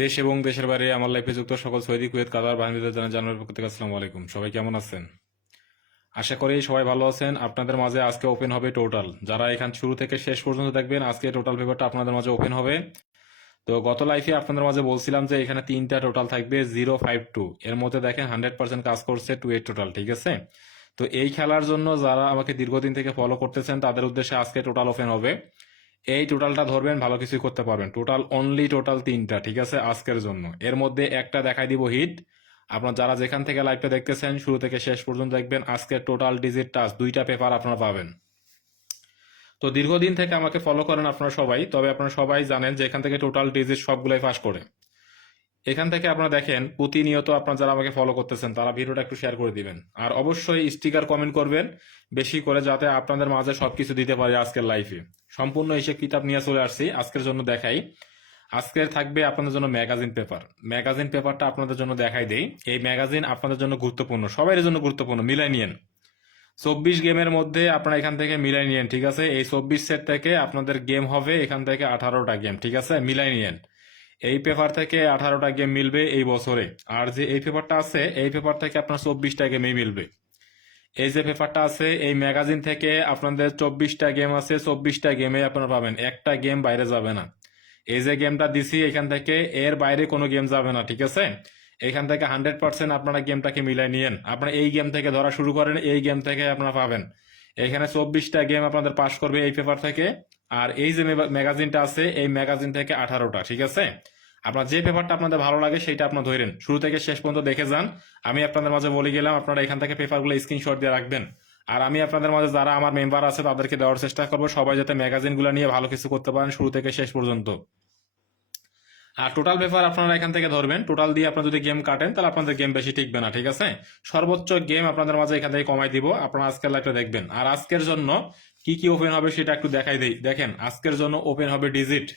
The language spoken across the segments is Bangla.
দেশ এবং দেশের বাইরে আমার লাইফে যুক্ত সকল সৌদি কুয়েত কাতার বাহিনীদের জানার পক্ষ থেকে আসসালামু আলাইকুম। সবাই কেমন আছেন? আশা করি সবাই ভালো আছেন। আপনাদের মাঝে আজকে ওপেন হবে টোটাল, যারা এখান শুরু থেকে শেষ পর্যন্ত দেখবেন আজকে টোটাল পেপারটা আপনাদের মাঝে ওপেন হবে। তো গত লাইফে আপনাদের মাঝে বলছিলাম যে এখানে তিনটা টোটাল থাকবে 052, এর মধ্যে দেখেন 100% কাজ করছে 28 টোটাল, ঠিক আছে? তো এই খেলার জন্য যারা আমাকে দীর্ঘদিন থেকে ফলো করতেছেন তাদের উদ্দেশ্যে আজকে টোটাল ওপেন হবে। এই টোটালটা ধরবেন, ভালো কিছুই করতে পারবেন। টোটাল অনলি টোটাল তিনটা, ঠিক আছে, আজকের জন্য। এর মধ্যে একটা দেখাই দিব হিট। আপনার যারা যেখান থেকে লাইভটা দেখতেছেন শুরু থেকে শেষ পর্যন্ত দেখবেন, আজকে টোটাল ডিজিট টাচ দুইটা পেপার আপনারা পাবেন। তো দীর্ঘদিন থেকে আমাকে ফলো করেন আপনারা সবাই, তবে আপনারা সবাই জানেন যে এখান থেকে টোটাল ডিজিট সবগুলাই পাস করে। এখান থেকে আপনারা দেখেন প্রতিনিয়ত আপনারা যারা আমাকে ফলো করতেছেন তারা ভিডিওটা একটু শেয়ার করে দিবেন, আর অবশ্যই স্টিকার কমেন্ট করবেন বেশি করে, যাতে আপনাদের মাঝে সবকিছু দিতে পারি আজকের লাইফে। সম্পূর্ণ হিসেব কিতাব নিয়ে চলে আসছি আজকের জন্য। দেখাই, আজকের থাকবে আপনাদের জন্য ম্যাগাজিন পেপার। ম্যাগাজিন পেপারটা আপনাদের জন্য দেখাই দেই। এই ম্যাগাজিন আপনাদের জন্য গুরুত্বপূর্ণ, সবাই জন্য গুরুত্বপূর্ণ। মিলাই নিয়েন, 24 গেমের মধ্যে আপনারা এখান থেকে মিলাই নিয়েন, ঠিক আছে? এই 24 সেট থেকে আপনাদের গেম হবে এখান থেকে 18টা গেম, ঠিক আছে? মিলাই নিয়েন। এই পেপার থেকে 18টা গেম মিলবে এই বছরে। আর যে এই পেপারটা আছে এই পেপার থেকে আপনার 24টা গেমই মিলবে। এই যে পেপারটা আছে এই ম্যাগাজিন থেকে আপনাদের 24টা গেম আছে, 24টা গেমে আপনারা পাবেন, একটা গেম বাইরে যাবে না। এই যে গেমটা দিছি এখান থেকে এর বাইরে কোনো গেম যাবে না, ঠিক আছে? এখান থেকে 100% আপনারা গেমটাকে মিলাই নিয়েন। আপনারা এই গেম থেকে ধরা শুরু করেন, এই গেম থেকে আপনারা পাবেন। এখানে 24টা গেম আপনাদের পাস করবে এই পেপার থেকে। আর এই যে ম্যাগাজিনটা আছে এই ম্যাগাজিন থেকে 18টা, ঠিক আছে? আপনার যে পেপারটা আপনাদের ভালো লাগে সেটা আপনার ধরেন, শুরু থেকে শেষ পর্যন্ত দেখে যান। আমি আপনাদের মাঝে বলে গেলাম, আপনারা এখান থেকে পেপারগুলো স্ক্রিনশট দিয়ে রাখবেন। আর আমি আপনাদের মাঝে যারা আমার মেম্বার আছে তাদেরকে দেওয়ার চেষ্টা করবো, সবাই যাতে ম্যাগাজিনগুলো নিয়ে ভালো কিছু করতে পারেন শুরু থেকে শেষ পর্যন্ত। আর টোটাল পেপার আপনারা এখান থেকে ধরবেন, টোটাল দিয়ে আপনারা যদি গেম কাটেন তাহলে আপনাদের গেম বেশি টিকবে না, ঠিক আছে? সর্বোচ্চ গেম আপনাদের মাঝে এখান থেকে কমাই দিব, আপনারা আজকের লাইভটা দেখবেন। আর আজকের জন্য কি কি ওপেন হবে সেটা একটু দেখাই দেই। দেখেন, আজকের জন্য ওপেন হবে ডিজিট।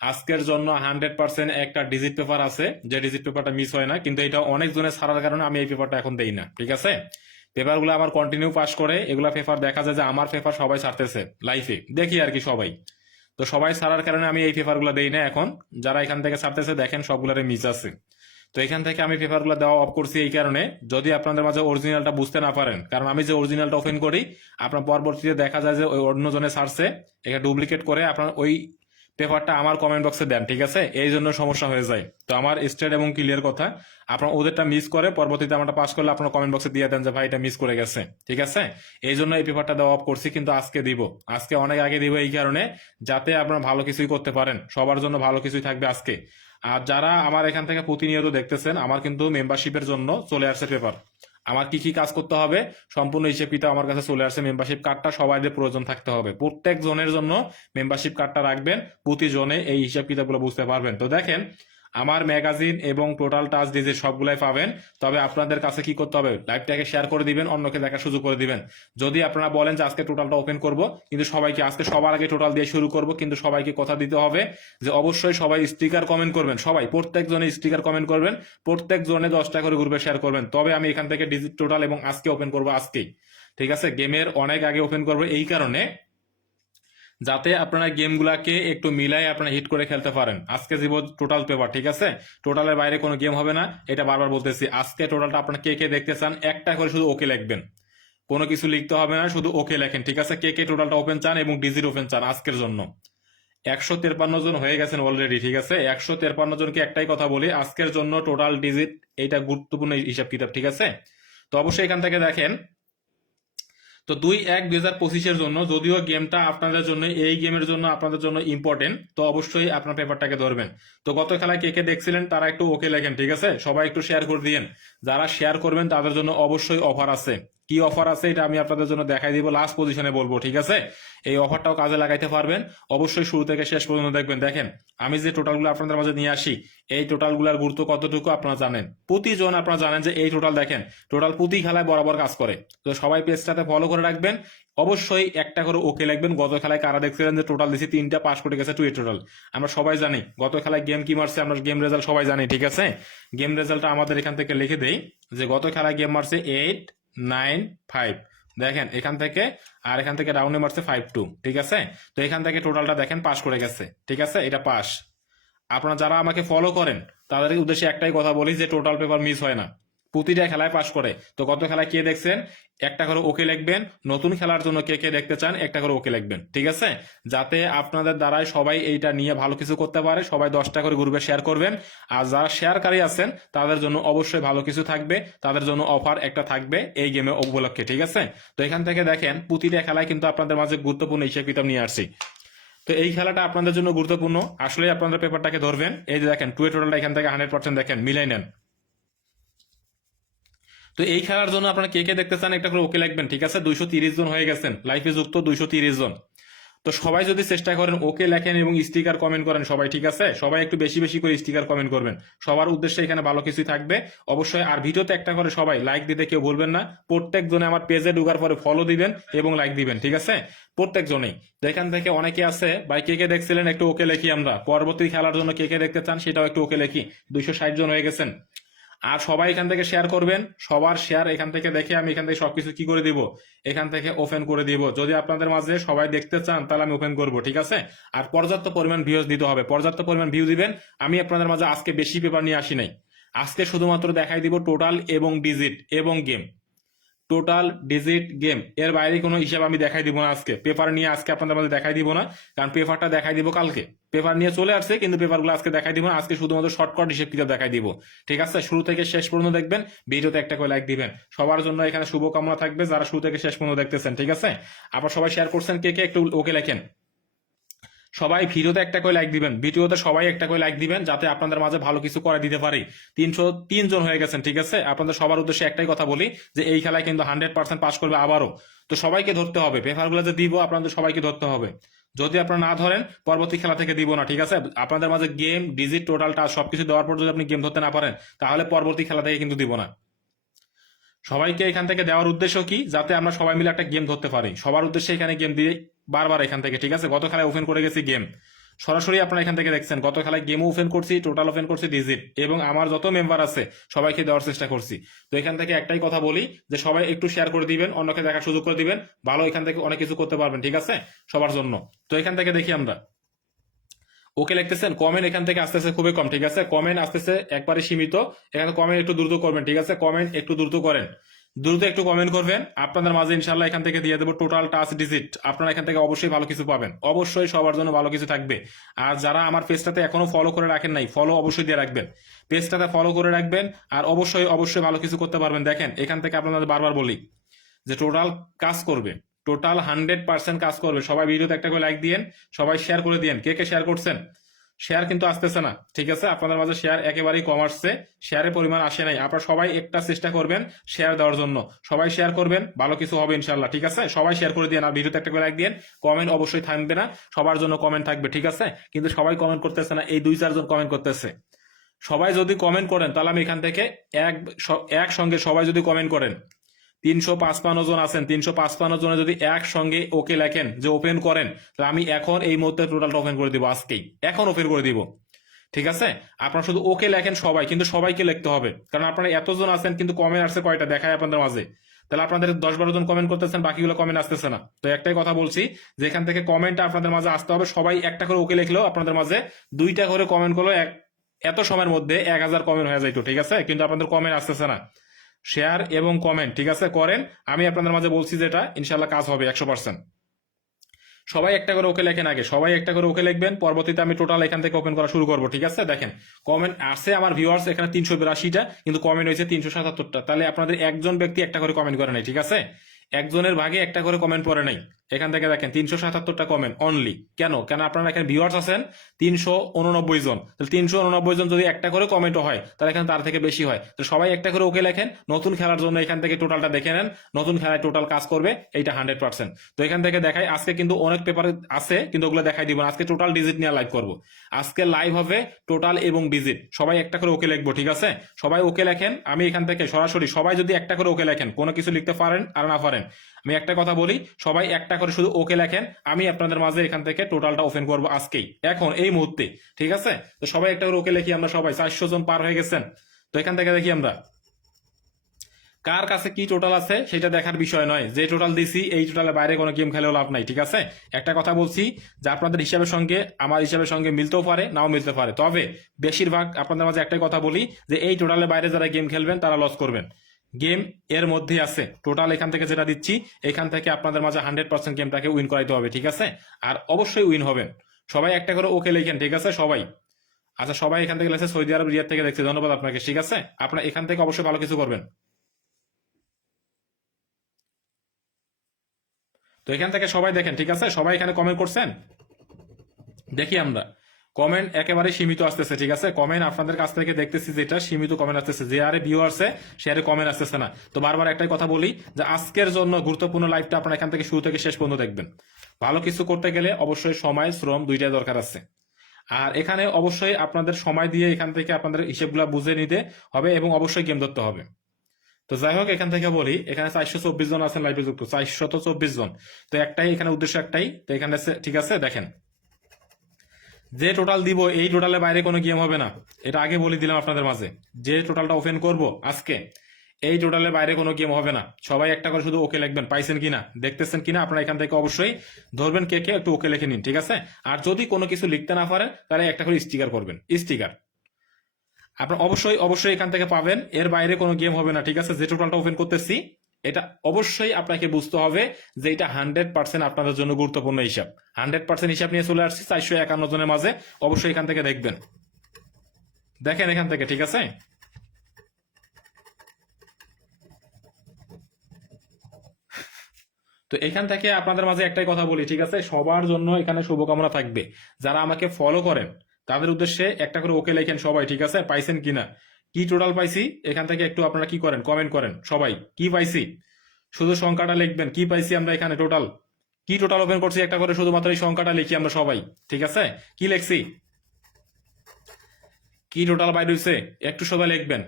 আজকের জন্য 100% একটা ডিজিট পেপার আছে, যে ডিজিট পেপারটা মিস হয় না, কিন্তু এটা অনেক জনে ছাড়ার কারণে আমি এই পেপারটা এখন দেই না, ঠিক আছে? পেপারগুলো আমার কন্টিনিউ পাস করে, এগুলা পেপার দেখা যায় যে আমার পেপার সবাই ছাড়তেছে লাইফে, দেখি আর কি সবাই। তো সবাই ছাড়ার কারণে আমি এই পেপারগুলো দেই না এখন। যারা এখান থেকে ছাড়তেছে দেখেন সবগুলোরে মিস আছে। তো এখান থেকে আমি পেপারগুলো দেওয়া অফ করছি এই কারণে, যদি আপনাদের মাঝে অরিজিনালটা বুঝতে না পারেন, কারণ আমি যে অরিজিনালটা ওপেন করি আপনার পরবর্তীতে দেখা যায় যে ওই অন্য জনে ছাড়ছে, এটা ডুপ্লিকেট করে আপনার ওই পেপারটা আমার কমেন্ট বক্সে দেন, ঠিক আছে? এই জন্য সমস্যা হয়ে যায়। তো আমার স্ট্রেট এবং ক্লিয়ার কথা, আপনার ওদেরটা মিস করে পরবর্তীতে আমারটা পাস করলে আপনার কমেন্ট বক্সে দিয়ে দেন যে ভাই এটা মিস করে গেছে, ঠিক আছে? এই জন্য এই পেপারটা দেওয়া অফ করছি, কিন্তু আজকে দিব। আজকে অনেক আগে দিব এই কারণে, যাতে আপনারা ভালো কিছুই করতে পারেন, সবার জন্য ভালো কিছুই থাকবে আজকে। আর যারা আমার এখান থেকে প্রতিনিয়ত দেখতেছেন, আমার কিন্তু মেম্বারশিপের জন্য চলে আসছে পেপার। আমার কি কি কাজ করতে হবে সম্পূর্ণ হিসেব কিতাব আমার কাছে চলে আসছে। মেম্বারশিপ কার্ডটা সবাইদের প্রয়োজন থাকতে হবে, প্রত্যেক জনের জন্য মেম্বারশিপ কার্ডটা রাখবেন, প্রতি জনে এই হিসাব কিতাবগুলো বুঝতে পারবেন। তো দেখেন, আমার ম্যাগাজিন এবং টোটাল টাচ ডিজিট সবগুলাই পাবেন। তবে আপনাদের কাছে কি করতে হবে, লাইভটাকে শেয়ার করে দিবেন, অন্যকে দেখার সুযোগ করে দিবেন। যদি আপনারা বলেন যে আজকে টোটালটা ওপেন করব, কিন্তু সবাইকে আজকে সবার আগে টোটাল দিয়ে শুরু করব, কিন্তু সবাইকে কথা দিতে হবে যে অবশ্যই সবাই স্টিকার কমেন্ট করবেন, সবাই প্রত্যেক জনে স্টিকার কমেন্ট করবেন, প্রত্যেক জনে 10টা করে গ্রুপে শেয়ার করবেন, তবে আমি এখান থেকে ডিজিট টোটাল এবং আজকে ওপেন করব, আজকেই, ঠিক আছে? গেমের অনেক আগে ওপেন করবো এই কারণে, যাতে আপনারা গেমগুলাকে একটু মিলাই আপনারা হিট করে খেলতে পারেন। আজকে দিব টোটাল পেপার, ঠিক আছে? টোটালের বাইরে কোনো গেম হবে না, এটা বারবার বলতেছি। আজকে টোটালটা আপনারা কে কে দেখতে চান একটা করে শুধু ওকে লিখবেন, কোনো কিছু লিখতে হবে না, শুধু ওকে লেখেন, ঠিক আছে? কে কে টোটালটা ওপেন চান এবং ডিজিট ওপেন চান আজকের জন্য। 153 জন হয়ে গেছেন অলরেডি, ঠিক আছে? 153 জনকে একটাই কথা বলি, আজকের জন্য টোটাল ডিজিট এইটা গুরুত্বপূর্ণ হিসাব কিতাব, ঠিক আছে? তো অবশ্যই এখান থেকে দেখেন। তো 2-1-2025-এর জন্য, যদিও গেমটা আপনাদের জন্য, এই গেমের জন্য আপনাদের জন্য ইম্পর্টেন্ট, তো অবশ্যই আপনার পেপারটাকে ধরবেন। তো গত খেলায় কে কে দেখছিলেন তারা একটু ওকে লেখেন, ঠিক আছে? সবাই একটু শেয়ার করে দিয়েন। যারা শেয়ার করবেন তাদের জন্য অবশ্যই অফার আছে। কি অফার আছে এটা আমি আপনাদের জন্য দেখাই দিব, লাস্ট পজিশনে বলবো, ঠিক আছে? এই অফারটাও কাজে লাগাইতে পারবেন। অবশ্যই শুরু থেকে শেষ পর্যন্ত দেখবেন। দেখেন, আমি যে টোটালগুলো আপনাদের মাঝে নিয়ে আসি, এই টোটালগুলোর গুরুত্ব কতটুকু আপনারা জানেন। প্রতিজন আপনারা জানেন যে এই টোটাল দেখেন, টোটাল প্রতি খেলায় বরাবর কাজ করে। তো সবাই পেজটাতে ফলো করে রাখবেন। অবশ্যই একটা করে ওকে লিখবেন। গত খেলায় কারা দেখছিলেন যে টোটাল দিছি 3টা, পাস করে গেছে 2 টোটাল, আমরা সবাই জানি। গত খেলায় গেম কি মারছে আমরা গেম রেজাল্ট সবাই জানি, ঠিক আছে? গেম রেজাল্টটা আমাদের এখান থেকে লিখে দেই যে গত খেলায় গেম মারছে 8-9-5, দেখেন এখান থেকে, আর এখান থেকে রাউন্ডে মারছে 5-2, ঠিক আছে? তো এখান থেকে টোটালটা দেখেন পাস করে গেছে, ঠিক আছে? এটা পাস। আপনারা যারা আমাকে ফলো করেন তাদের উদ্দেশ্যে একটাই কথা বলি যে টোটাল পেপার মিস হয় না, প্রতিটা খেলায় পাস করে। তো গত খেলায় কে দেখছেন একটা করে ওকে লিখবেন, নতুন খেলার জন্য কে কে দেখতে চান একটা করে ওকে লিখবেন, ঠিক আছে? যাতে আপনাদের দ্বারাই সবাই এইটা নিয়ে ভালো কিছু করতে পারে। সবাই 10টা করে গ্রুপে শেয়ার করবেন। আর যারা শেয়ারকারী আছেন তাদের জন্য অবশ্যই ভালো কিছু থাকবে, তাদের জন্য অফার একটা থাকবে এই গেমে উপলক্ষে, ঠিক আছে? তো এখান থেকে দেখেন প্রতিটা খেলায় কিন্তু আপনাদের মাঝে গুরুত্বপূর্ণ হিসেব কিতাব নিয়ে আসছি। তো এই খেলাটা আপনাদের জন্য গুরুত্বপূর্ণ, আসলে আপনাদের পেপারটাকে ধরবেন। এই যে দেখেন টু টোটালটা এখান থেকে 100% দেখেন মিলাই নেন। তো এই খেলার জন্য আপনারা কে কে দেখতে চান একটা করে ওকে লিখবেন, ঠিক আছে? 230 জন হয়ে গেছেন লাইফে যুক্ত, 230 জন। তো সবাই যদি চেষ্টা করেন ওকে লেখেন এবং স্টিকার কমেন্ট করেন সবাই, ঠিক আছে? সবাই একটু বেশি বেশি করে স্টিকার কমেন্ট করবেন, সবার উদ্দেশ্যে এখানে ভালো কিছুই থাকবে অবশ্যই। আর ভিডিওতে একটা করে সবাই লাইক দিতে কেউ ভুলবেন না। প্রত্যেক জনে আমার পেজে ঢোকার পরে ফলো দিবেন এবং লাইক দিবেন, ঠিক আছে? প্রত্যেক জনেই। তো এখান থেকে অনেকে আছে ভাই কে কে দেখছিলেন একটু ওকে লেখি আমরা, পরবর্তী খেলার জন্য কে কে দেখতে চান সেটাও একটু ওকে লেখি। 260 জন হয়ে গেছেন। আর সবাই এখান থেকে শেয়ার করবেন, সবার শেয়ার এখান থেকে দেখে আমি এখান থেকে সবকিছু কি করে দিব, এখান থেকে ওপেন করে দিব। যদি আপনাদের মাঝে সবাই দেখতে চান তাহলে আমি ওপেন করব, ঠিক আছে? আর পর্যাপ্ত পরিমাণ ভিউজ দিতে হবে, পর্যাপ্ত পরিমাণ ভিউ দিবেন। আমি আপনাদের মাঝে আজকে বেশি পেপার নিয়ে আসি নাই, আজকে শুধুমাত্র দেখাই দিব টোটাল এবং ডিজিট এবং গেম, টোটাল ডিজিট গেম, এর বাইরে কোনো হিসাব আমি দেখাই দিব না আজকে। পেপার নিয়ে আজকে আপনাদের মাঝে দেখাই দিব না, কারণ পেপারটা দেখাই দিব কালকে। পেপার নিয়ে চলে আসছে কিন্তু পেপারগুলো আজকে দেখাই দিব না, আজকে শুধুমাত্র শর্টকাট হিসেব কিতাব দেখাই দিব, ঠিক আছে? শুরু থেকে শেষ পর্যন্ত দেখবেন, ভিডিওতে একটা করে লাইক দিবেন। সবার জন্য এখানে শুভকামনা থাকবে যারা শুরু থেকে শেষ পর্যন্ত দেখতেছেন, ঠিক আছে? আবার সবাই শেয়ার করছেন কে কে একটু ওকে লেখেন। সবাই ভিডিওতে একটা করে লাইক দিবেন, ভিডিওতে সবাই একটা করে লাইক দিবেন যাতে আপনাদের মাঝে ভালো কিছু করে দিতে পারি। 303 জন হয়ে গেছেন, ঠিক আছে? আপনাদের সবার উদ্দেশ্যে একটাই কথা বলি যে এই খেলায় কিন্তু 100% পাস করবে আবারও। তো সবাইকে ধরতে হবে, পেপারগুলো যে দিব আপনাদের সবাইকে ধরতে হবে। যদি আপনারা না ধরেন পরবর্তী খেলা থেকে দিব না, ঠিক আছে? আপনাদের মাঝে গেম ডিজিট টোটাল টাচ সবকিছু দেওয়ার পর যদি আপনি গেম ধরতে না পারেন তাহলে পরবর্তী খেলা থেকে কিন্তু দিব না। সবাইকে এখান থেকে দেওয়ার উদ্দেশ্য কি, যাতে আমরা সবাই মিলে একটা গেম ধরতে পারি। সবার উদ্দেশ্যে এখানে গেম দিয়ে বারবার এখান থেকে, ঠিক আছে? গত খেলায় ওপেন করে গেছি গেম, সরাসরি আপনারা এখান থেকে দেখছেন। গত খেলায় গেমও ওপেন করছি, টোটাল ওপেন করছি ডিজিট, এবং আমার যত মেম্বার আছে সবাইকে দেওয়ার চেষ্টা করছি। তো এখান থেকে একটাই কথা বলি যে সবাই একটু শেয়ার করে দিবেন, অন্যকে দেখার সুযোগ করে দিবেন, ভালো এখান থেকে অনেক কিছু করতে পারবেন, ঠিক আছে? সবার জন্য। তো এখান থেকে দেখি আমরা ওকে লিখতেছেন, কমেন্ট এখান থেকে আসতেছে খুবই কম, ঠিক আছে? কমেন্ট আসতেছে একবারে সীমিত, এখানে কমেন্ট একটু দ্রুত করবেন, ঠিক আছে? কমেন্ট একটু দ্রুত করেন, দ্রুত একটু কমেন্ট করবেন। আপনাদের মাঝে ইনশাল্লাহ এখান থেকে দিয়ে দেবো টোটাল টাচ ডিজিট, আপনারা এখান থেকে অবশ্যই ভালো কিছু পাবেন, অবশ্যই সবার জন্য ভালো কিছু থাকবে। আর যারা আমার পেজটাতে এখনো ফলো করে রাখেন নাই, ফলো অবশ্যই দিয়ে রাখবেন, পেজটাতে ফলো করে রাখবেন। আর অবশ্যই অবশ্যই ভালো কিছু করতে পারবেন। দেখেন এখান থেকে আপনাদের বারবার বলি যে টোটাল কাজ করবে, টোটাল 100% কাজ করবে। সবাই ভিডিওতে একটা করে লাইক দিয়েন, সবাই শেয়ার করে দিয়েন। কে কে শেয়ার করছেন? শেয়ার কিন্তু আসতেছে না, ঠিক আছে? আপনাদের মাঝে শেয়ার একেবারেই কম আসছে, শেয়ারের পরিমাণ আসে নাই। আপনারা সবাই একটা চেষ্টা করবেন শেয়ার দেওয়ার জন্য, সবাই শেয়ার করবেন, ভালো কিছু হবে ইনশাল্লাহ, ঠিক আছে? সবাই শেয়ার করে দিন আর ভিডিওতে একটা করে লাইক দিন। কমেন্ট অবশ্যই থাকবে না, সবার জন্য কমেন্ট থাকবে, ঠিক আছে? কিন্তু সবাই কমেন্ট করতেছে না, এই 2-4 জন কমেন্ট করতেছে। সবাই যদি কমেন্ট করেন তাহলে আমি এখান থেকে একসঙ্গে সবাই যদি কমেন্ট করেন, 355 জন আছেন, 355 জনে যদি একসঙ্গে ওকে লেখেন যে ওপেন করেন, তাহলে আমি এখন এই মুহূর্তে টোটালটা ওপেন করে দিব, আজকেই এখন ওপেন করে দিব, ঠিক আছে? আপনারা শুধু ওকে লেখেন সবাই, কিন্তু সবাইকে লিখতে হবে, কারণ আপনারা এতজন আছেন কিন্তু কমেন্ট আসছে কয়টা দেখায় আপনাদের মাঝে। তাহলে আপনাদের 10-12 জন কমেন্ট করতেছেন, বাকিগুলো কমেন্ট আসতেছে না। তো একটাই কথা বলছি যে এখান থেকে কমেন্টটা আপনাদের মাঝে আসতে হবে। সবাই একটা করে ওকে লিখলেও আপনাদের মাঝে 2টা করে কমেন্ট করলো এত সময়ের মধ্যে 1000 কমেন্ট হয়ে যাইতো, ঠিক আছে? কিন্তু আপনাদের কমেন্ট আসতেছে না। শেয়ার এবং কমেন্ট, ঠিক আছে, করেন। আমি আপনাদের মাঝে বলছি যেটা ইনশাল্লাহ কাজ হবে 100%। সবাই একটা করে ওকে লেখেন, আগে সবাই একটা করে ওকে লিখবেন, পরবর্তীতে আমি টোটাল এখান থেকে ওপেন করা শুরু করবো, ঠিক আছে? দেখেন কমেন্ট আসে আমার ভিউয়ার্স এখানে 382টা, কিন্তু কমেন্ট হয়েছে 377টা। তাহলে আপনাদের একজন ব্যক্তি একটা করে কমেন্ট করে নাই, ঠিক আছে? একজনের ভাগে একটা করে কমেন্ট পড়ে নাই। এখান থেকে দেখেন 377টা কমেন্ট অনলি। কেন? কেন আপনারা এখানে ভিউয়ার্স আছেন 389 জন, তাহলে 389 জন যদি একটা করে কমেন্টও হয় তাহলে এখানে তার থেকে বেশি হয়। তো সবাই একটা করে ওকে লেখেন, নতুন খেলার জন্য এখান থেকে টোটালটা দেখে নেন, নতুন খেলায় টোটাল কাজ করবে এইটা 100%। তো এখান থেকে দেখাই আজকে কিন্তু অনেক পেপার আছে কিন্তু ওগুলো দেখাই দিব না, আজকে টোটাল ডিজিট নিয়ে লাইভ করবো। আজকে লাইভ হবে টোটাল এবং ডিজিট, সবাই একটা করে ওকে লিখবো, ঠিক আছে? সবাই ওকে লেখেন, আমি এখান থেকে সরাসরি সবাই যদি একটা করে ওকে লেখেন, কোনো কিছু লিখতে পারেন আর না পারেন, আমি একটা কথা বলি সবাই একটা করে শুধু ওকে লেখেন, আমি আপনাদের মাঝে এখান থেকে টোটালটা ওপেন করবো আজকেই, এখন এই মুহূর্তে, ঠিক আছে? তো সবাই একটা করে ওকে লিখি আমরা, সবাই 400 জন পার হয়ে গেছেন। তো এখান থেকে দেখি আমরা কার কাছে কি টোটাল আছে সেটা দেখার বিষয় নয়, যে টোটাল দিছি এই টোটালের বাইরে কোনো গেম খেলেও লাভ নাই, ঠিক আছে। একটা কথা বলছি যে আপনাদের হিসাবের সঙ্গে আমার হিসাবের সঙ্গে মিলতেও পারে, নাও মিলতে পারে, তবে বেশিরভাগ আপনাদের মাঝে একটাই কথা বলি যে এই টোটালের বাইরে যারা গেম খেলবেন তারা লস করবেন। গেম এর মধ্যে আছে, টোটাল এখান থেকে যেটা দিচ্ছি এখান থেকে আপনাদের মাঝে 100% গেমটাকে উইন করাইতে হবে, ঠিক আছে। আর অবশ্যই উইন হবেন। সবাই একটা করে ওকে লেখেন, ঠিক আছে সবাই। আচ্ছা, সবাই এখান থেকে লেখছে, সৌদি আরব রিয়াদ থেকে দেখছে, ধন্যবাদ আপনাকে, ঠিক আছে। আপনার এখান থেকে অবশ্যই ভালো কিছু করবেন। তো এখান থেকে সবাই দেখেন, ঠিক আছে, সবাই এখানে কমেন্ট করছেন, দেখি আমরা। কমেন্ট একেবারে সীমিত আসতেছে, ঠিক আছে। কমেন্ট আপনাদের কাছ থেকে দেখতেছি যেটা সীমিত কমেন্ট আসতেছে, যে আরে ভিউ আসছে সে আরে কমেন্ট আসতেছে না। তো বারবার একটাই কথা বলি যে আজকের জন্য গুরুত্বপূর্ণ লাইভটা আপনারা এখান থেকে শুরু থেকে শেষ পর্যন্ত দেখবেন। ভালো কিছু করতে গেলে অবশ্যই সময় শ্রম দুইটাই দরকার আছে। আর এখানে অবশ্যই আপনাদের সময় দিয়ে এখান থেকে আপনাদের হিসেবগুলো বুঝে নিতে হবে এবং অবশ্যই গেম ধরতে হবে। তো যাই হোক, এখান থেকে বলি, এখানে 424 জন আছেন লাইভে যুক্ত, 424 জন। তো একটাই এখানে উদ্দেশ্য, একটাই তো এখানে ঠিক আছে। দেখেন, যে টোটাল দিব এই টোটালের বাইরে কোনো গেম হবে না, এটা আগে বলে দিলাম আপনাদের মাঝে। যে টোটালটা ওপেন করব আজকে এই টোটালের বাইরে কোনো গেম হবে না। সবাই একটা করে শুধু ওকে লিখবেন, পাইছেন কিনা, দেখতেছেন কিনা আপনারা এখান থেকে অবশ্যই ধরবেন কে কে, একটু ওকে লিখে নিন, ঠিক আছে। আর যদি কোনো কিছু লিখতে না পারেন তাহলে একটা করে স্টিকার করবেন, স্টিকার আপনার অবশ্যই অবশ্যই এখান থেকে পাবেন। এর বাইরে কোনো গেম হবে না, ঠিক আছে। যে টোটালটা ওপেন করতেছি এটা অবশ্যই আপনাকে বুঝতে হবে যে এটা 100% আপনাদের জন্য গুরুত্বপূর্ণ হিসাব। 100% হিসাব নিয়ে চলে আসছি 451 জনের মাঝে, অবশ্যই এখান থেকে দেখবেন, দেখেন এখান থেকে, ঠিক আছে। তো এখান থেকে আপনাদের মাঝে একটাই কথা বলি, ঠিক আছে, সবার জন্য এখানে শুভকামনা থাকবে। যারা আমাকে ফলো করেন তাদের উদ্দেশ্যে একটা করে ওকে লেখেন সবাই, ঠিক আছে। পাইছেন কিনা, কি টোটাল পাইছি এখান থেকে একটু আপনারা কি করেন, কমেন্ট করেন সবাই, কি পাইছি শুধু সংখ্যাটা লিখবেন, কি পাইছি আমরা এখানে টোটাল, কি টোটাল ওপেন করছি একটা করে শুধুমাত্র এই সংখ্যাটা লিখি আমরা সবাই, ঠিক আছে। কি লিখছি, কি টোটাল বাইর হইছে একটু সবাই লিখবেন।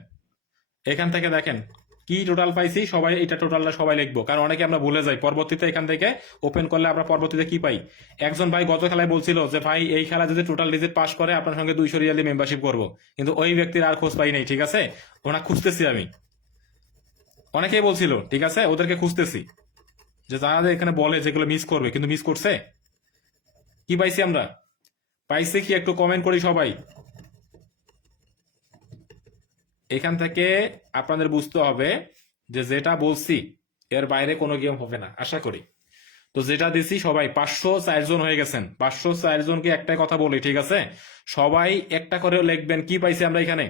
এখান থেকে দেখেন কি টোটাল পাইছি, সবাই এটা টোটালটা সবাই লিখবো, কারণ অনেকে আমরা ভুলে যাই পরবর্তীতে। এখান থেকে ওপেন করলে আমরা পরবর্তীতে কি পাই। একজন ভাই গত খেলায় বলছিল যে ভাই এই খেলা যদি টোটাল ডিজিট পাস করে আপনার সঙ্গে 200 রিয়ালি মেম্বারশিপ করবো, কিন্তু ওই ব্যক্তির আর খোঁজ পাই নাই, ঠিক আছে। ওনা খুঁজতেছি আমি, অনেকেই বলছিল, ঠিক আছে, ওদেরকে খুঁজতেছি যে যারা এখানে বলে যেগুলো মিস করবে কিন্তু মিস করছে। কি পাইছি আমরা, পাইছি কি একটু কমেন্ট করি সবাই। এখান থেকে আপনাদের বুঝতে হবে যে যেটা বলছি এর বাইরে কোনো গেম হবে না আশা করি। তো যেটা দিছি সবাই 504 জন হয়ে গেছেন, 504 জনকে একটাই কথা বলি, ঠিক আছে, সবাই একটা করে লিখবেন কি পাইছি আমরা এখানে।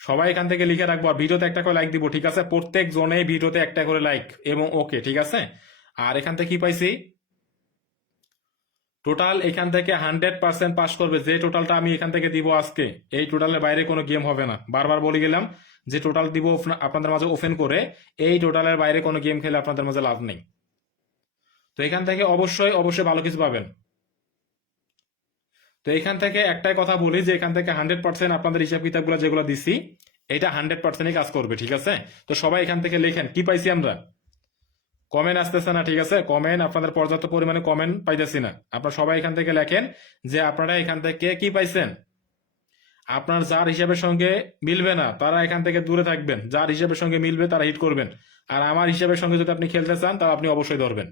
সবাই এখান থেকে লিখে রাখবো, আর ভিডিওতে একটা করে লাইক দিব, ঠিক আছে। প্রত্যেক জনে ভিডিওতে একটা করে লাইক এবং ওকে, ঠিক আছে। আর এখান থেকে কি পাইছি টোটাল, এখান থেকে 100% পাস করবে যে টোটালটা আমি এখান থেকে দিব আজকে, এই টোটালের বাইরে কোনো গেম হবে না। বারবার বলে গেলাম যে টোটাল দিব আপনাদের মাঝে ওপেন করে, এই টোটালের বাইরে কোনো গেম খেলে আপনাদের মাঝে লাভ নেই। তো এখান থেকে অবশ্যই অবশ্যই ভালো কিছু পাবেন। তো এখান থেকে একটাই কথা বলি যে এখান থেকে 100% আপনাদের হিসাব কিতাবগুলো যেগুলো দিছি এটা 100%ই কাজ করবে, ঠিক আছে। তো সবাই এখান থেকে লেখেন কি পাইছি আমরা। কমেন্ট আসতেছে না, ঠিক আছে, কমেন্ট আপনাদের পর্যাপ্ত পরিমাণে কমেন্ট পাইতেছি না। আপনারা সবাই এখান থেকে লেখেন যে আপনারা এখান থেকে কি পাইছেন। আপনার যার হিসাবের সঙ্গে মিলবে না তারা এখান থেকে দূরে থাকবেন, যার হিসাবের সঙ্গে মিলবে তারা হিট করবেন। আর আমার হিসাবের সঙ্গে যদি আপনি খেলতে চান তাহলে আপনি অবশ্যই ধরবেন।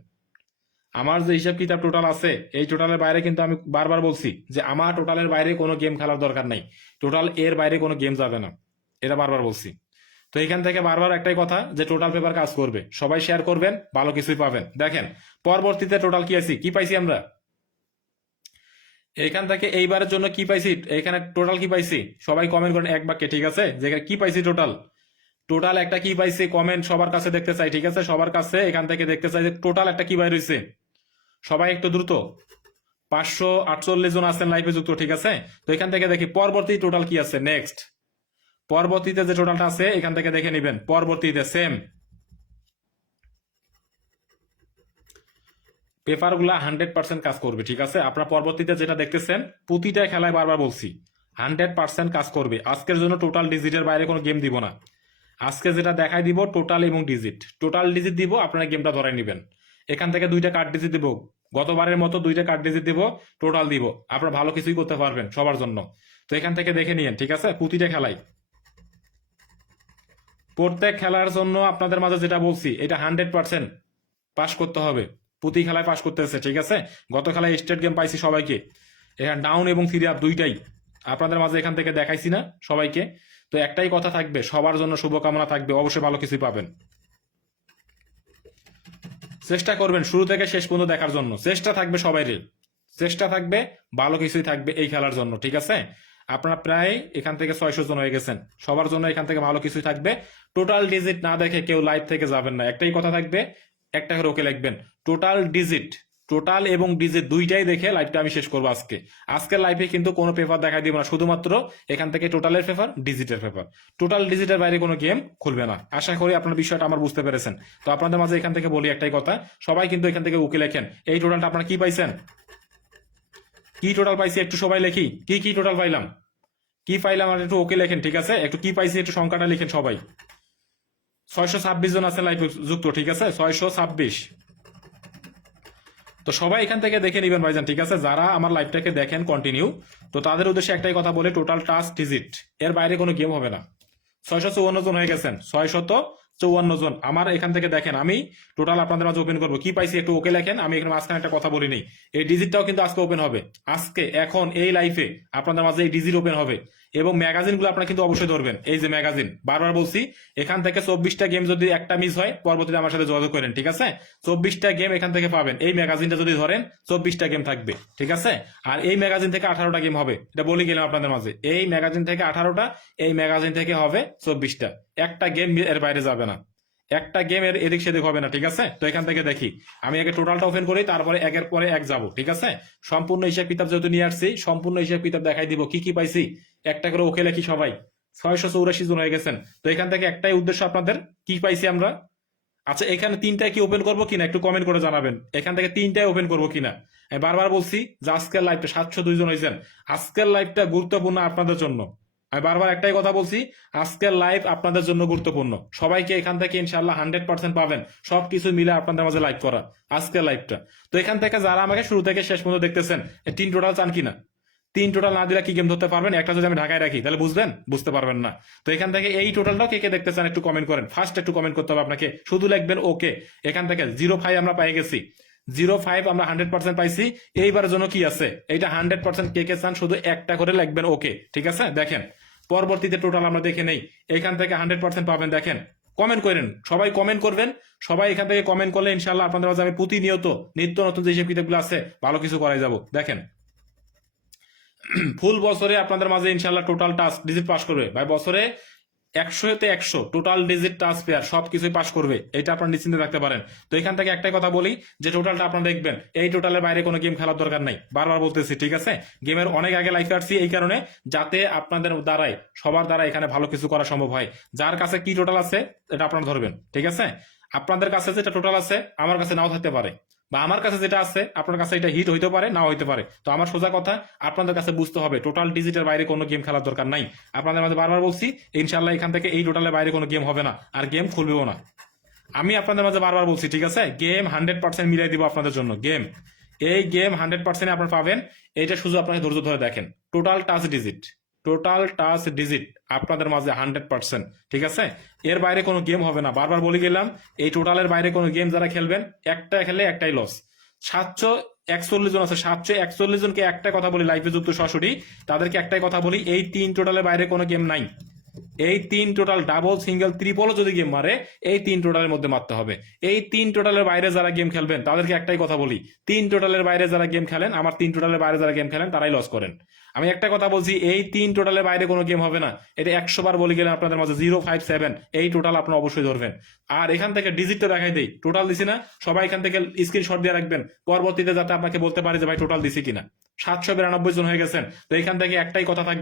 আমার যে হিসাব কিতাব টোটাল আছে এই টোটালের বাইরে কিন্তু আমি বারবার বলছি যে আমার টোটালের বাইরে কোনো গেম খেলার দরকার নাই, টোটাল এর বাইরে কোনো গেম যাবে না, এটা বারবার বলছি। তো এখান থেকে বারবার একটাই কথা যে টোটাল পেপার কাজ করবে, সবাই শেয়ার করবেন, ভালো কিছুই পাবেন। দেখেন পরবর্তীতে টোটাল কি আছি, কি পাইছি আমরা এখান থেকে এইবারের জন্য কি পাইছি, এখানে টোটাল কি পাইছি সবাই কমেন্ট করেন এক বাক্যে, ঠিক আছে, যে কি পাইছি টোটাল। টোটাল একটা কি পাইছি কমেন্ট সবার কাছে দেখতে চাই, ঠিক আছে, সবার কাছে এখান থেকে দেখতে চাই যে টোটাল একটা কি বাইর হয়েছে। সবাই একটু দ্রুত, 548 জন আছেন লাইভে যুক্ত, ঠিক আছে। তো এখান থেকে দেখি পরবর্তী টোটাল কি আছে নেক্সট, পরবর্তীতে যে টোটালটা আছে এখান থেকে দেখে নিবেন। পরবর্তীতে সেম পেপার গুলা 100% কাজ করবে, ঠিক আছে। আপনার পরবর্তীতে যেটা দেখতেছেন প্রতিটা খেলায় বারবার বলছি 100% কাজ করবে। আজকের জন্য টোটাল ডিজিটের বাইরে কোনো গেম দিব না। আজকে যেটা দেখাই দিব টোটাল এবং ডিজিট, টোটাল ডিজিট দিব, আপনারা গেমটা ধরাই নেবেন। এখান থেকে দুইটা কার্ড ডিজিট দিব, গতবারের মতো দুইটা কার্ড ডিজিট দিব, টোটাল দিব, আপনারা ভালো কিছুই করতে পারবেন সবার জন্য। তো এখান থেকে দেখে নিয়েন, ঠিক আছে, প্রতিটা খেলাই প্রত্যেক খেলার জন্য আপনাদের মাঝে যেটা বলছি এটা 100% পাস করতে হবে। প্রতি খেলায় পাস করতেছে, ঠিক আছে। গত খেলায় স্টেট গেম পাইছি সবাইকে, এখানে ডাউন এবং থ্রি আপ দুইটাই আপনাদের মাঝে এখান থেকে দেখাইছি না সবাইকে। তো একটাই কথা থাকবে, সবার জন্য শুভকামনা থাকবে, অবশ্যই ভালো কিছুই পাবেন। চেষ্টা করবেন শুরু থেকে শেষ পর্যন্ত দেখার জন্য, চেষ্টা থাকবে সবাইরই, চেষ্টা থাকবে, ভালো কিছুই থাকবে এই খেলার জন্য, ঠিক আছে। আপনারা প্রায় এখান থেকে 600 জন হয়ে গেছেন, সবার জন্য এখান থেকে ভালো কিছুই থাকবে। টোটাল ডিজিট না দেখে কেউ লাইভ থেকে যাবেন না, একটাই কথা থাকবে, একটা করে ওকে লিখবেন টোটাল ডিজিট। টোটাল এবং ডিজিট দুইটাই দেখে লাইভটা আমি শেষ করবো আজকে। আজকের লাইভে কিন্তু কোনো পেপার দেখাই দিব না, শুধুমাত্র এখান থেকে টোটালের পেপার, ডিজিটের পেপার। টোটাল ডিজিটের বাইরে কোনো গেম খুলবে না। আশা করি আপনার বিষয়টা আমার বুঝতে পেরেছেন। তো আপনাদের মাঝে এখান থেকে বলি একটাই কথা, সবাই কিন্তু এখান থেকে ওকে লেখেন। এই টোটালটা আপনারা কি পাইছেন, কি টোটাল পাইছি একটু সবাই লেখি, কি কি টোটাল পাইলাম, কি পাইলাম আর একটু ওকে লেখেন, ঠিক আছে। একটু কি পাইছি একটু সংখ্যাটা লিখেন সবাই। 626 জন আছে লাইভ যুক্ত, ঠিক আছে, 626। তো সবাই এখান থেকে দেখে নিবেন ভাইজান, ঠিক আছে। যারা আমার লাইভটাকে দেখেন কন্টিনিউ, তো তাদের উদ্দেশ্যে একটাই কথা বলে, টোটাল টাস্ক ডিজিট এর বাইরে কোনো গেম হবে না। 654 জন হয়ে গেছেন, 654 জন আমার এখান থেকে দেখেন। আমি টোটাল আপনাদের মাঝে ওপেন করবো, কি পাইছি একটু ওকে লেখেন। আমি এখানে মাঝখানে একটা কথা বলিনি, এই ডিজিটটাও কিন্তু আজকে ওপেন হবে। আজকে এখন এই লাইফে আপনাদের মাঝে এই ডিজিট ওপেন হবে। এবং ম্যাগাজিন গুলো আপনারা কিন্তু অবশ্যই ধরবেন। এই যে ম্যাগাজিন, বারবার বলছি, এখান থেকে 24টা গেম যদি একটা মিস হয়, পরবর্তীতে আমার সাথে যোগাযোগ করেন, ঠিক আছে। 24টা গেম এখান থেকে পাবেন, এই ম্যাগাজিনটা যদি ধরেন 24টা গেম থাকবে, ঠিক আছে। আর এই ম্যাগাজিন থেকে 18টা গেম হবে, এটা বলে গেলাম আপনাদের মাঝে। এই ম্যাগাজিন থেকে 18টা, এই ম্যাগাজিন থেকে হবে 24টা। একটা গেম এর বাইরে যাবে না, একটা গেম এর এদিক সেদিক হবে না, ঠিক আছে। তো এখান থেকে দেখি, আমি আগে টোটালটা ওপেন করি, তারপরে একের পরে এক যাব, ঠিক আছে। সম্পূর্ণ হিসাব কিতাব যেহেতু নিয়ে আসছি, সম্পূর্ণ হিসাব কিতাব দেখাই দিব, কি কি পাইছি একটা করে ওকে লেখি সবাই। 684 জন হয়ে গেছেন। তো এখান থেকে একটাই উদ্দেশ্য আপনাদের, কি পাইছি আমরা। আচ্ছা, এখানে তিনটায় কি ওপেন করবো কিনা একটু কমেন্ট করে জানাবেন, এখান থেকে তিনটায় ওপেন করবো কিনা। আমি বারবার বলছি যে আজকের লাইভটা 702 জন হয়েছেন, আজকের লাইভটা গুরুত্বপূর্ণ আপনাদের জন্য। আমি বারবার একটাই কথা বলছি, আজকের লাইভ আপনাদের জন্য গুরুত্বপূর্ণ। সবাইকে এখান থেকে ইনশাল্লাহ 100% পাবেন, সবকিছু মিলে আপনাদের মাঝে লাইভ করা আজকের লাইভটা। তো এখান থেকে যারা আমাকে শুরু থেকে শেষ পর্যন্ত দেখতেছেন, তিন টোটাল চান কিনা, তিন টোটাল না দিলে কি গেম ধরতে পারবেন। একটা যদি আমি ঢাকায় রাখি তাহলে বুঝবেন, বুঝতে পারবেন না। তো এখান থেকে এই টোটালটাও কে কে দেখতে চান একটু কমেন্ট করেন। ফার্স্ট একটু কমেন্ট করতে হবে আপনাকে, শুধু লিখবেন ওকে। এখান থেকে 05 আমরা পেয়ে গেছি, 05 আমরা 100% পাইছি। এইবারের জন্য কি আছে, এইটা 100% কে কে চান, শুধু একটা করে লিখবেন ওকে, ঠিক আছে। দেখেন পরবর্তীতে টোটাল আমরা দেখে নেই, এখান থেকে 100% পাবেন। দেখেন কমেন্ট করেন, সবাই কমেন্ট করবেন। সবাই এখান থেকে কমেন্ট করলে ইনশাল্লাহ আপনাদের মাঝে আমি প্রতিনিয়ত নিত্য নতুন যে হিসেব কিতাবগুলো আছে ভালো কিছু করাই যাব। দেখেন ফুল বছরে আপনাদের মাঝে ইনশাল্লাহ টোটাল টাস্ক ডিজিট পাস করবে ভাই, বছরে 100তে 100 টোটাল ডিজিট টাস্ক পেয়ার সবকিছুই পাস করবে, এটা আপনারা নিশ্চিন্তে থাকতে পারেন। তো এখান থেকে একটাই কথা বলি, যে টোটালটা আপনারা দেখবেন, এই টোটালের বাইরে কোনো গেম খেলার দরকার নাই, বারবার বলতেছি, ঠিক আছে। গেমের অনেক আগে লাইফ কাটছি এই কারণে, যাতে আপনাদের দ্বারাই, সবার দ্বারা এখানে ভালো কিছু করা সম্ভব হয়। যার কাছে কি টোটাল আছে এটা আপনারা ধরবেন, ঠিক আছে। আপনাদের কাছে যেটা টোটাল আছে আমার কাছে নাও থাকতে পারে, বা আমার কাছে যেটা আছে আপনার কাছে এটা হিট হইতে পারে, নাও হইতে পারে। তো আমার সোজা কথা, আপনাদের কাছে বুঝতে হবে টোটাল ডিজিটের বাইরে কোনো গেম খেলার দরকার নাই। আপনাদের মাঝে বারবার বলছি, ইনশাল্লাহ এখান থেকে এই টোটালের বাইরে কোনো গেম হবে না, আর গেম খুলবেও না। আমি আপনাদের মাঝে বারবার বলছি, ঠিক আছে। গেম 100% মিলাই দিব আপনাদের জন্য, গেম, এই গেম 100% আপনারা পাবেন। এইটা শুধু আপনাকে ধৈর্য ধরে দেখেন, total touch digit, total touch digit আপনাদের মাঝে 100%, ঠিক আছে। এর বাইরে কোনো গেম হবে না, বারবার বলে গেলাম। এই টোটালের বাইরে কোনো গেম যারা খেলবেন, একটা খেলে একটাই লস। 741 জন আছে, 741 জনকে একটা কথা বলি, লাইফে যুক্ত সরাসরি তাদেরকে একটাই কথা বলি, এই তিন টোটালের বাইরে কোনো গেম নাই। এই তিন টোটাল ডাবল সিঙ্গেল ত্রিপলও যদি গেম মারে, এই তিন টোটালের মধ্যে মারতে হবে। এই তিন টোটালের বাইরে যারা গেম খেলবেন তাদেরকে একটাই কথা বলি, তিন টোটালের বাইরে যারা গেম খেলেন, আমার তিন টোটালের বাইরে যারা গেম খেলেন তারাই লস করেন। আমি একটা কথা বলছি, এই তিন টোটালের বাইরে কোনো গেম হবে না, এটা 100 বার বলে গেলে আপনাদের মাঝে 057 এই টোটাল আপনারা অবশ্যই ধরবেন। আর এখান থেকে ডিজিটটা দেখাই দেই, টোটাল দিছি না, সবাই এখান থেকে স্ক্রিনশট দিয়ে রাখবেন, পরবর্তীতে যাতে আপনাকে বলতে পারে যে ভাই টোটাল দিছি কিনা। 792 জন হয়ে গেছেন। তো এখান থেকে একটাই কথা থাকবে,